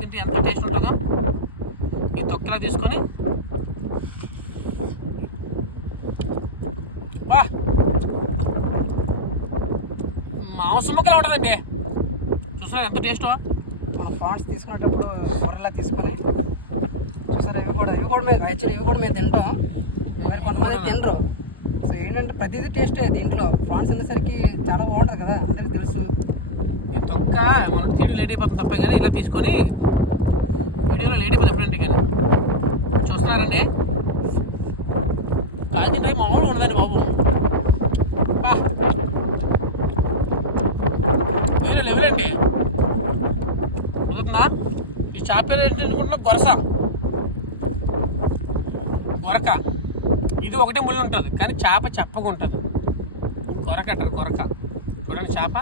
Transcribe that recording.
తింటే ఎంత టేస్ట్ ఉంటుందో ఈ తొక్కలా తీసుకొని బా మాంసం ముక్కలా ఉంటుందండి. చూసారా ఎంత టేస్టో. మనం ప్రాన్స్ తీసుకునేటప్పుడు కూరలా తీసుకొని చూసారా, ఇవి కూడా మేము యాక్చువల్లీ ఇవి కూడా మేము తింటాం, మరి కొంతమంది తినరు. సో ఏంటంటే ప్రతిదీ టేస్టే దీంట్లో. ప్రాన్స్ అనేసరికి చాలా బాగుంటుంది కదా, అందరికి తెలుసు. ఈ తొక్క మనం తీడు లేట్ అయిపోతుంది తప్ప కానీ ఇలా తీసుకొని వీడియోలో లేట్ అయిపోతుంది ఎప్పుడంటే కానీ. చూస్తున్నారండి కాదు తింటే మామూలు ఉండదండి బాబు. బా వేరే లెవెల్ అండి. కుదురుతుందా? ఈ చేప ఏంటి అనుకుంటున్నా, గొరక. ఇది ఒకటే ముళ్ళు ఉంటుంది కానీ చేప చెప్పగా ఉంటుంది. గొరక అంటారు, గొరక. చూడండి చేప